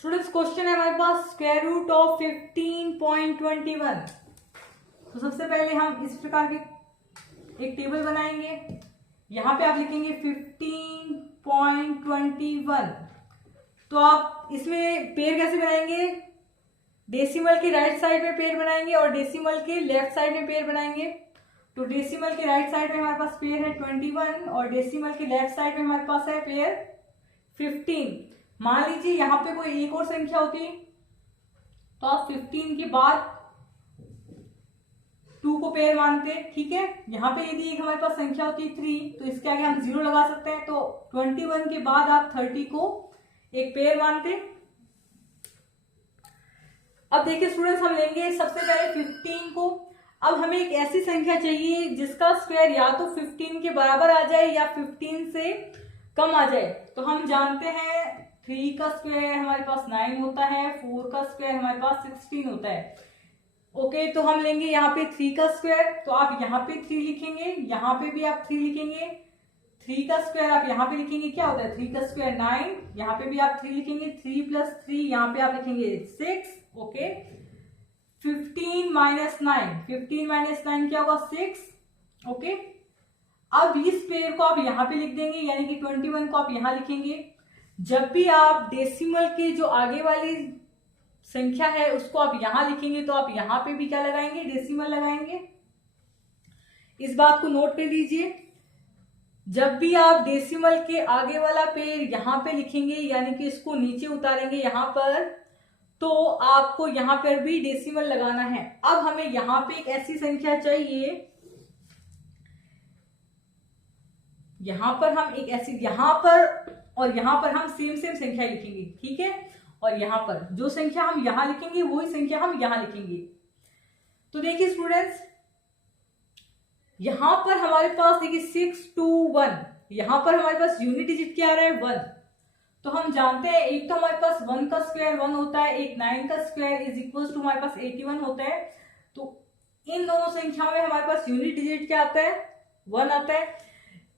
Students question है हमारे पास square root of 15.21। तो सबसे पहले हम इस प्रकार के एक टेबल बनाएंगे। यहाँ पे आप लिखेंगे 15.21। तो आप इसमें पेयर कैसे बनाएंगे? डेसिमल की राइट साइड में पेयर बनाएंगे और डेसिमल के लेफ्ट साइड में पेयर बनाएंगे। तो डेसिमल के राइट साइड में हमारे पास पेयर है 21 और डेसिमल के लेफ्ट साइड में हमारे पास है पेयर 15। मान लीजिए यहाँ पे कोई एक और संख्या होती तो आप 15 के बाद 2 को पेयर मानते, ठीक है। यहाँ पे यदि एक हमारे पास संख्या होती 3 तो इसके आगे हम 0 लगा सकते हैं। तो 21 के बाद आप 30 को एक पेयर मानते। अब देखिए स्टूडेंट्स, हम लेंगे सबसे पहले 15 को। अब हमें एक ऐसी संख्या चाहिए जिसका स्क्वायर या तो 15 के बराबर आ जाए या 15 से कम आ जाए। तो हम जानते हैं 3 का स्क्वायर हमारे पास 9 होता है, 4 का स्क्वायर हमारे पास 16 होता है। ओके, तो हम लेंगे यहाँ पे 3 का स्क्वायर। तो आप यहाँ पे 3 लिखेंगे, यहाँ पे भी आप 3 लिखेंगे। 3 का स्क्वायर आप यहाँ पे लिखेंगे, क्या होता है 3 का स्क्वायर 9। यहाँ पे भी आप 3 लिखेंगे, 3 + 3 यहाँ पे आप लिखेंगे 6। ओके, 15 - 9, 15 - 9 क्या होगा 6। ओके, अब इस पेयर को आप यहाँ पे लिख देंगे, यानी कि 21 को आप यहाँ लिखेंगे। जब भी आप डेसिमल के जो आगे वाली संख्या है उसको आप यहां लिखेंगे तो आप यहां पे भी क्या लगाएंगे, डेसिमल लगाएंगे। इस बात को नोट कर लीजिए, जब भी आप डेसिमल के आगे वाला पेयर यहां पे लिखेंगे यानी कि इसको नीचे उतारेंगे यहां पर, तो आपको यहां पर भी डेसिमल लगाना है। अब हमें यहां पे एक ऐसी संख्या चाहिए, यहां पर हम एक ऐसी, यहां पर और यहां पर हम सेम संख्या लिखेंगे, ठीक है। और यहां पर जो संख्या हम यहां लिखेंगे वही संख्या हम यहां लिखेंगे। तो देखिए स्टूडेंट्स, यहां पर हमारे पास देखिए 6 2 1, यहां पर हमारे पास यूनिट डिजिट क्या आ रहा है 1। तो हम जानते हैं एक तो हमारे पास 1 का स्क्वायर 1 होता है, एक 9 का स्क्वायर इज इक्वल टू हमारे पास 81 होता है। तो इन दोनों संख्याओं में हमारे पास यूनिट डिजिट क्या आता है, 1 आता है।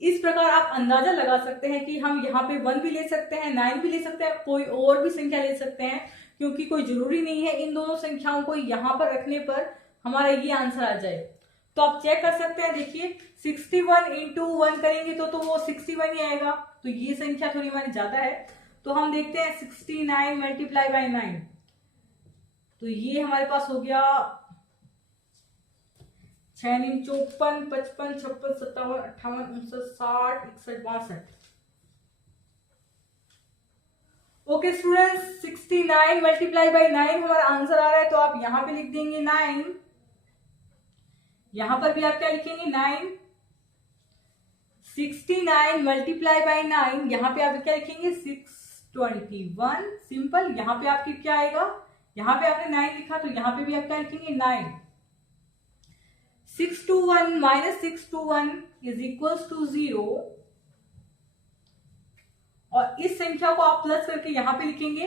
इस प्रकार आप अंदाजा लगा सकते हैं कि हम यहाँ पे 1 भी ले सकते हैं, 9 भी ले सकते हैं, कोई और भी संख्या ले सकते हैं, क्योंकि कोई जरूरी नहीं है इन दोनों संख्याओं को यहाँ पर रखने पर हमारा ये आंसर आ जाए। तो आप चेक कर सकते हैं, देखिए 61 × 1 करेंगे तो वो 61 ही आएगा। तो ये संख्या थोड़ी हमारी ज्यादा है, तो हम देखते हैं 69 × 9। तो ये हमारे पास हो गया 6 × 54 55 56 57 58 59 60 61 62। ओके स्टूडेंट्स, 69 × 9 हमारा आंसर आ रहा है। तो आप यहां पे लिख देंगे 9, यहां पर भी आप क्या लिखेंगे 9। 69 × 9, यहां पे आप क्या लिखेंगे 621। सिंपल, यहां पे आपकी क्या आएगा, यहां पे आपने 9 लिखा तो यहां पे भी आप क्या लिखेंगे 9। 621 - 621 इज इक्वल्स टू 0। और इस संख्या को आप प्लस करके यहां पे लिखेंगे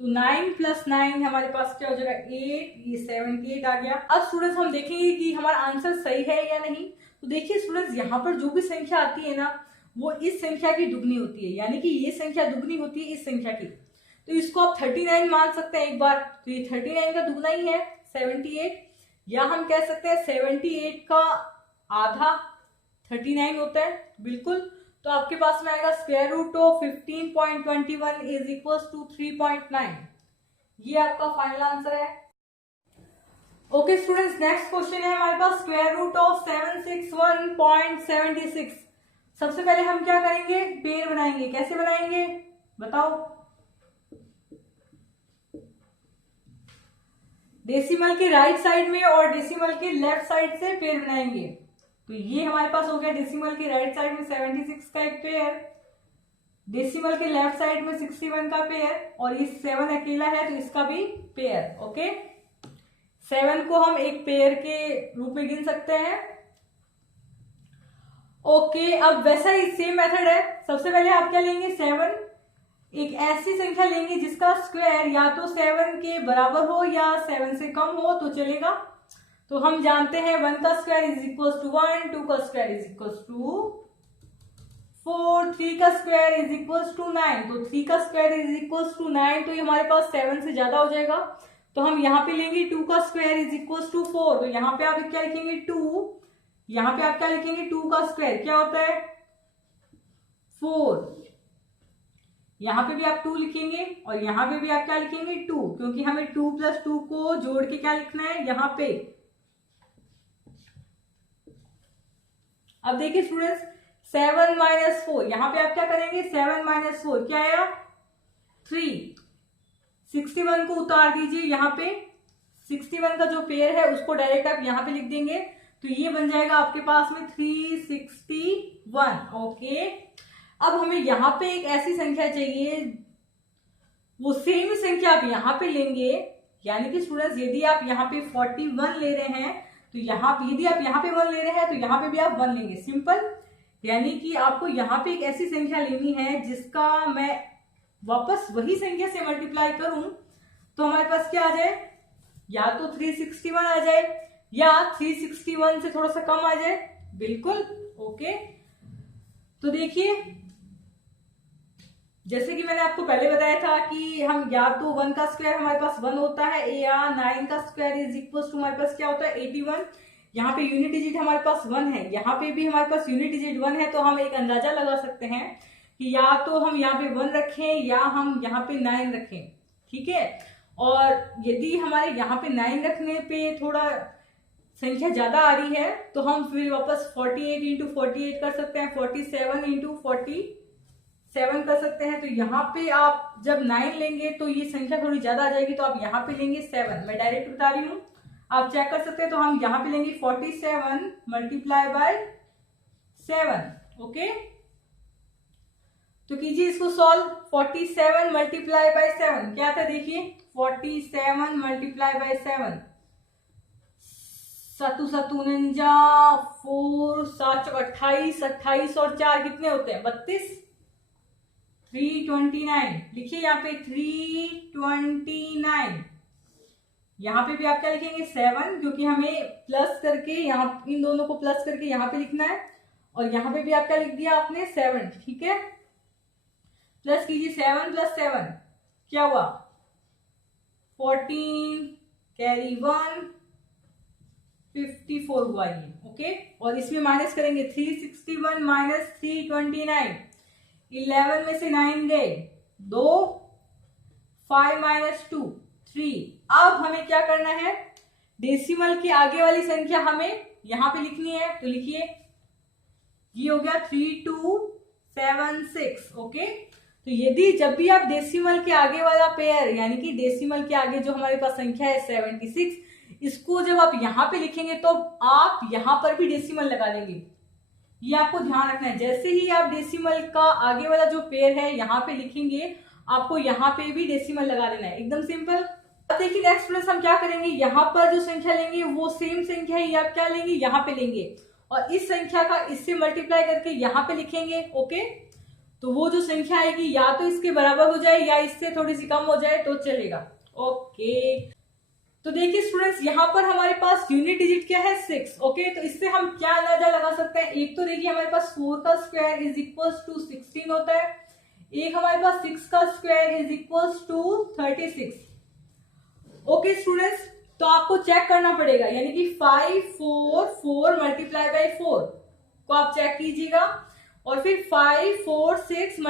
तो 9 + 9 हमारे पास क्या हो जाएगा 8, ये 78 आ गया। अब स्टूडेंट्स हम देखेंगे कि हमारा आंसर सही है या नहीं। तो देखिए स्टूडेंट्स, यहाँ पर जो भी संख्या आती है ना वो इस संख्या की दुगनी होती है, यानी कि ये संख्या दुगनी होती है इस संख्या की। तो इसको आप 39 मान सकते हैं एक बार, तो ये 39 का दुगना ही है 78, या हम कह सकते हैं 78 का आधा 39 होता है, बिल्कुल। तो आपके पास में आएगा square root of 15.21 is equal to 3.9। ये आपका फाइनल आंसर है। ओके स्टूडेंट्स, नेक्स्ट क्वेश्चन है हमारे पास स्क्वायर रूट ऑफ 761.76। सबसे पहले हम क्या करेंगे, पेयर बनाएंगे। कैसे बनाएंगे बताओ? डेसिमल के राइट साइड में और डेसिमल के लेफ्ट साइड से पेयर बनाएंगे। तो ये हमारे पास हो गया डेसिमल के राइट साइड में 76 का एक पेयर, डेसिमल के लेफ्ट साइड में 61 का पेयर, और ये 7 अकेला है तो इसका भी पेयर। ओके, 7 को हम एक पेयर के रूप में गिन सकते हैं। ओके, अब वैसा ही सेम मेथड है। सबसे पहले आप क्या लेंगे 7, एक ऐसी संख्या लेंगे जिसका स्क्वायर या तो 7 के बराबर हो या 7 से कम हो तो चलेगा। तो हम जानते हैं 1 का स्क्वायर इज इक्वल टू 1, 2 का स्क्वायर इज इक्वल टू 4, 3 का स्क्वायर इज इक्वल टू 9, तो 3 का स्क्वायर इज इक्वल टू 9, तो ये हमारे पास 7 से ज्यादा हो जाएगा। तो हम यहाँ पे लेंगे 2 का स्क्वायर इज इक्वल टू 4, तो यहाँ पे आप क्या लिखेंगे 2, यहाँ पे आप क्या लिखेंगे 2 का स्क्वायर क्या होता है 4, यहाँ पे भी आप 2 लिखेंगे और यहाँ पे भी आप क्या लिखेंगे 2, क्योंकि हमें 2 + 2 को जोड़ के क्या लिखना है यहाँ पे। अब देखिए स्टूडेंट्स 7 - 4, यहाँ पे आप क्या करेंगे 7 - 4 क्या आया 3, 61 को उतार दीजिए यहाँ पे, 61 का जो पेयर है उसको डायरेक्ट आप यहाँ पे लिख देंगे, तो ये बन जाएगा आपके पास में 361। ओके, अब हमें यहाँ पे एक ऐसी संख्या चाहिए, वो सेम संख्या आप यहाँ पे लेंगे, यानी कि स्टूडेंट्स यदि आप यहाँ पे 41 ले रहे हैं तो यदि आप यहाँ पे 1 ले रहे हैं तो यहाँ पे भी आप 1 लेंगे, सिंपल। यानी कि आपको यहाँ पे एक ऐसी संख्या लेनी है जिसका मैं वापस वही संख्या से मल्टीप्लाई करूं तो हमारे पास क्या आ जाए, या तो 361 आ जाए या 361 से थोड़ा सा कम आ जाए, बिल्कुल। ओके, तो देखिए जैसे कि मैंने आपको पहले बताया था कि हम या तो 1 का स्क्वायर हमारे पास 1 होता है या 9 का स्क्वायर इज इक्वल टू हमारे पास क्या होता है 81। यहाँ पे यूनिट डिजिट हमारे पास 1 है, यहाँ पे भी हमारे पास यूनिट डिजिट 1 है, तो हम एक अंदाजा लगा सकते हैं कि या तो हम यहाँ पे 1 रखें या हम यहाँ पे 9 रखें, ठीक है। और यदि हमारे यहाँ पे 9 रखने पे थोड़ा संख्या ज्यादा आ रही है तो हम फिर वापस 48 × 48 कर सकते हैं, 47 × 47 कर सकते हैं। तो यहाँ पे आप जब 9 लेंगे तो ये संख्या थोड़ी ज्यादा आ जाएगी, तो आप यहाँ पे लेंगे 7, मैं डायरेक्ट बता रही हूँ, आप चेक कर सकते हैं। तो हम यहाँ पे लेंगे 47 × 7। ओके, तो कीजिए इसको सॉल्व। 47 × 7 क्या था देखिए, 47 × 7, 7 × 7 = 4, 7 × 28, 28 और 4 कितने होते हैं 32, 329 लिखिए यहाँ पे 329। यहाँ पे भी आप क्या लिखेंगे 7, क्योंकि हमें प्लस करके यहाँ इन दोनों को प्लस करके यहाँ पे लिखना है, और यहाँ पे भी आप क्या लिख दिया आपने 7, ठीक है। प्लस कीजिए 7 + 7 क्या हुआ 14, कैरी 1, 54 हुआ ये। ओके, और इसमें माइनस करेंगे 361 - 329, 11 में से 9 गए 2, 5 - 2 3। अब हमें क्या करना है, डेसिमल के आगे वाली संख्या हमें यहां पे लिखनी है, तो लिखिए ये हो गया 3276। ओके, तो यदि जब भी आप डेसिमल के आगे वाला पेयर, यानी कि डेसिमल के आगे जो हमारे पास संख्या है 76, इसको जब आप यहाँ पे लिखेंगे तो आप यहाँ पर भी डेसिमल लगा देंगे, ये आपको ध्यान रखना है। जैसे ही आप डेसिमल का आगे वाला जो पेयर है यहाँ पे लिखेंगे, आपको यहाँ पे भी डेसिमल लगा देना है, एकदम सिंपल। अब देखिए नेक्स्ट प्लस हम क्या करेंगे, यहाँ पर जो संख्या लेंगे वो सेम संख्या ही आप क्या लेंगे यहाँ पे लेंगे, और इस संख्या का इससे मल्टीप्लाई करके यहाँ पे लिखेंगे। ओके, तो वो जो संख्या आएगी या तो इसके बराबर हो जाए या इससे थोड़ी सी कम हो जाए तो चलेगा। ओके, तो देखिए स्टूडेंट्स यहाँ पर हमारे पास यूनिट डिजिट क्या है 6। ओके, तो इससे हम क्या अंदाजा लगा सकते हैं, एक तो देखिए हमारे पास 4 का स्क्वायर इज इक्वल टू 16 होता है, एक हमारे पास 6 का square is equal to 36। Okay students, तो आपको चेक करना पड़ेगा, यानी कि 5 4 4 × 4 को आप चेक कीजिएगा, और फिर 5 4 6 ×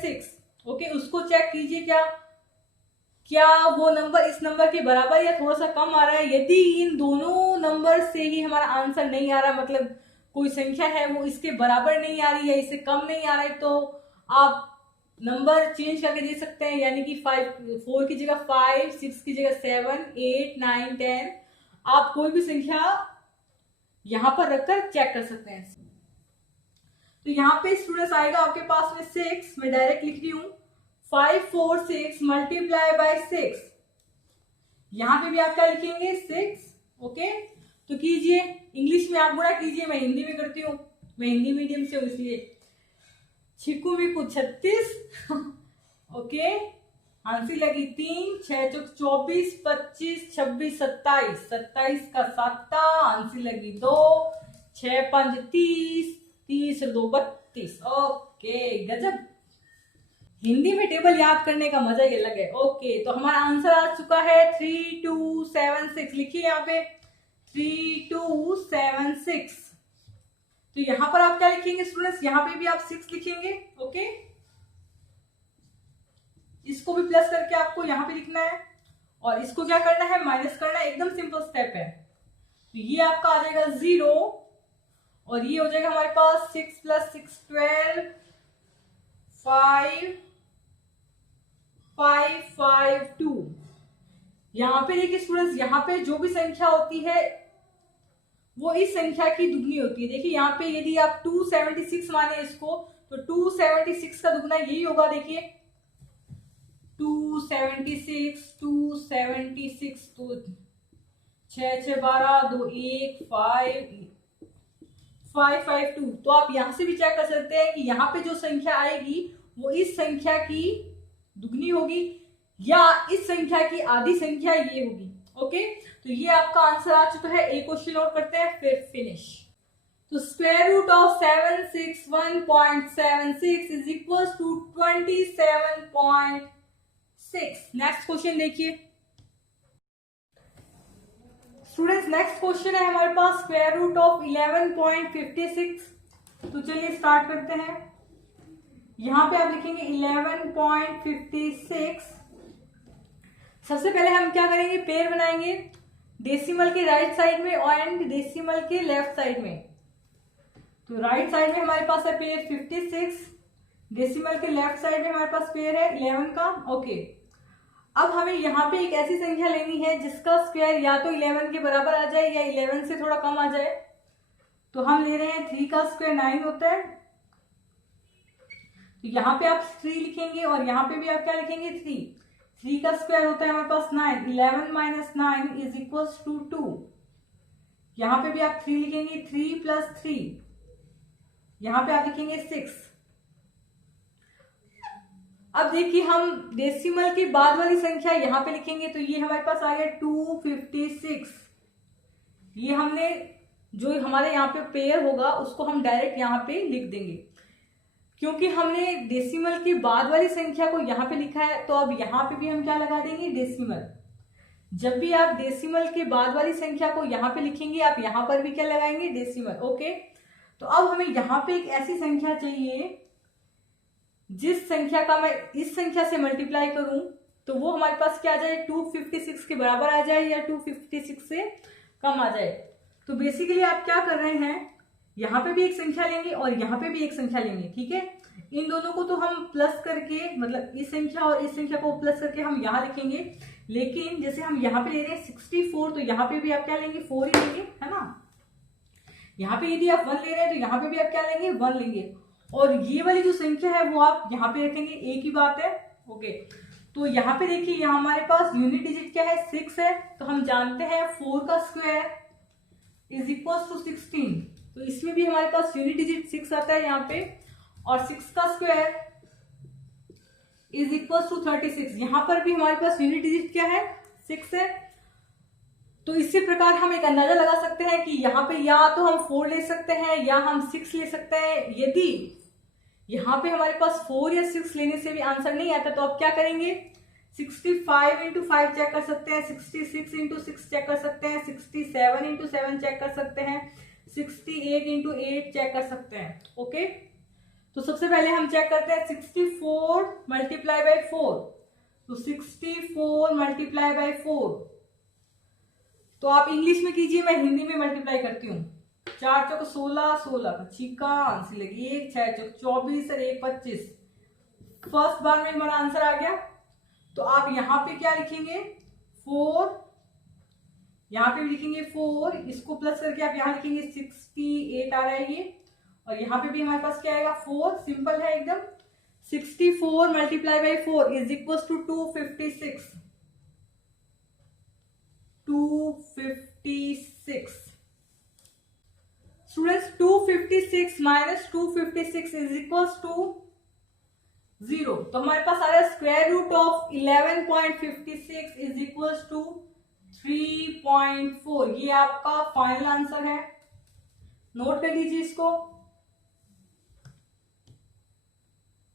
6। ओके, उसको चेक कीजिए क्या वो नंबर इस नंबर के बराबर या थोड़ा सा कम आ रहा है। यदि इन दोनों नंबर से ही हमारा आंसर नहीं आ रहा, मतलब कोई संख्या है वो इसके बराबर नहीं आ रही है, इससे कम नहीं आ रहा है, तो आप नंबर चेंज करके दे सकते हैं, यानी कि 4 की जगह 5, 6 की जगह 7, 8, 9, 10, आप कोई भी संख्या यहां पर रखकर चेक कर सकते हैं। तो यहाँ पे स्टूडेंट्स आएगा आपके पास में 6, मैं डायरेक्ट लिख रही हूँ 5 4 6 × 6। यहाँ पे भी आप क्या लिखेंगे 6। ओके, तो कीजिए, इंग्लिश में आप बुरा कीजिए, मैं हिंदी में करती हूँ, मैं हिंदी मीडियम से हूँ इसलिए। छिकू मिकू 36। ओके, आंसर लगी 3, 6 × 24, 25, 26, 27, 27 का 7, आंसर लगी 2, 6 × 5 = 30, 30 × 2 = 32। ओके, गजब, हिंदी में टेबल याद करने का मजा ही अलग है। ओके, तो हमारा आंसर आ चुका है 3276। लिखिए यहाँ पे 3276। तो यहाँ पर आप क्या लिखेंगे स्टूडेंट्स, यहाँ पे भी आप 6 लिखेंगे। ओके, इसको भी प्लस करके आपको यहाँ पे लिखना है और इसको क्या करना है, माइनस करना है। एकदम सिंपल स्टेप है। तो ये आपका आ जाएगा 0 और ये हो जाएगा हमारे पास 6 + 6 12, 5 5 5 2। यहाँ पे देखिए स्टूडेंट्स, यहाँ पे जो भी संख्या होती है वो इस संख्या की दुगनी होती है। देखिए यहाँ पे यदि आप 276 माने इसको, तो 276 का दुगना यही होगा। देखिए 276 276, तो 6 6 12, 2 1 5 5 5 2। तो आप यहां से भी चेक कर सकते हैं कि यहाँ पे जो संख्या आएगी वो इस संख्या की दुगनी होगी या इस संख्या की आधी संख्या ये होगी। ओके, तो ये आपका आंसर आ चुका है। एक क्वेश्चन और करते हैं फिर फिनिश। तो square root of 761.76 is equal to 27.6। Next question देखिए स्टूडेंट्स, नेक्स्ट क्वेश्चन है हमारे पास स्क्वायर रूट ऑफ 11.56। तो चलिए स्टार्ट करते हैं। यहां पे आप लिखेंगे 11.56। सबसे पहले हम क्या करेंगे, पेयर बनाएंगे डेसिमल के राइट साइड में और डेसिमल के लेफ्ट साइड में। तो राइट साइड में हमारे पास है पेयर 56, डेसिमल के लेफ्ट साइड में हमारे पास पेयर है 11 का। ओके, अब हमें यहाँ पे एक ऐसी संख्या लेनी है जिसका स्क्वायर या तो 11 के बराबर आ जाए या 11 से थोड़ा कम आ जाए। तो हम ले रहे हैं 3 का स्क्वायर 9 होता है। तो यहाँ पे आप 3 लिखेंगे और यहाँ पे भी आप क्या लिखेंगे 3 का स्क्वायर होता है हमारे पास 9। 11 - 9 इज इक्वल टू 2। यहाँ पे भी आप 3 लिखेंगे, 3 + 3। यहाँ पे आप लिखेंगे 6। अब देखिए हम डेसिमल के बाद वाली संख्या यहाँ पे लिखेंगे। तो ये हमारे पास आ गया 256। ये हमने जो हमारे यहाँ पे पेयर होगा उसको हम डायरेक्ट यहाँ पे लिख देंगे, क्योंकि हमने डेसिमल के बाद वाली संख्या को यहाँ पे लिखा है। तो अब यहाँ पे भी हम क्या लगा देंगे, डेसिमल। जब भी आप डेसिमल के बाद वाली संख्या को यहाँ पे लिखेंगे, आप यहाँ पर भी क्या लगाएंगे, डेसिमल। ओके, तो अब हमें यहाँ पे एक ऐसी संख्या चाहिए जिस संख्या का मैं इस संख्या से मल्टीप्लाई करूं तो वो हमारे पास क्या आ जाए, 256 के बराबर आ जाए या 256 से कम आ जाए। तो बेसिकली आप क्या कर रहे हैं, यहाँ पे भी एक संख्या लेंगे और यहाँ पे भी एक संख्या लेंगे। ठीक है, इन दोनों को तो हम प्लस करके, मतलब इस संख्या और इस संख्या को प्लस करके हम यहाँ लिखेंगे। लेकिन जैसे हम यहाँ पे ले रहे हैं 64, तो यहाँ पे भी आप क्या लेंगे, 4 ही लेंगे, है ना। यहाँ पे यदि आप 1 ले रहे हैं तो यहाँ पे भी आप क्या लेंगे, 1 लेंगे। और ये वाली जो संख्या है वो आप यहाँ पे रखेंगे, एक ही बात है। ओके, तो यहाँ पे देखिए, यहाँ हमारे पास यूनिट डिजिट क्या है, 6 है। तो हम जानते हैं 4 का स्क्वायर इज इक्वल टू 16। तो इसमें भी हमारे पास यूनिट डिजिट 6 आता है यहाँ पे, और 6 का स्क्वायर इज इक्वल टू 36। यहाँ पर भी हमारे पास यूनिट डिजिट क्या है, 6 है। तो इसी प्रकार हम एक अंदाजा लगा सकते हैं कि यहाँ पे या तो हम 4 ले सकते हैं या हम 6 ले सकते हैं। यदि यहाँ पे हमारे पास 4 या 6 लेने से भी आंसर नहीं आता तो आप क्या करेंगे, 65 × 5 चेक कर सकते हैं, 66 × 6 चेक कर सकते हैं, 67 × 7 चेक कर सकते हैं, 68 × 8 चेक कर सकते हैं। ओके, तो सबसे पहले हम चेक करते हैं 64 × 4। तो 64 × 4। तो आप इंग्लिश में कीजिए, मैं हिंदी में मल्टीप्लाई करती हूँ। 4 चौक 16, 16 का आंसर लगी 1, 6 चौक 24 और 1 25। फर्स्ट बार में हमारा आंसर आ गया। तो आप यहाँ पे क्या लिखेंगे, 4, यहाँ पे भी लिखेंगे 4, इसको प्लस करके आप यहाँ लिखेंगे 68 आ रहा है ये, और यहाँ पे भी हमारे पास क्या आएगा, 4। सिंपल है एकदम। 64 × 4 is equal to 256। 256 students, 256 minus 256 is equal to 0। तो हमारे पास आ रहा है square root of 11.56 is equal to 3.4। ये आपका फाइनल आंसर है, नोट कर लीजिए इसको।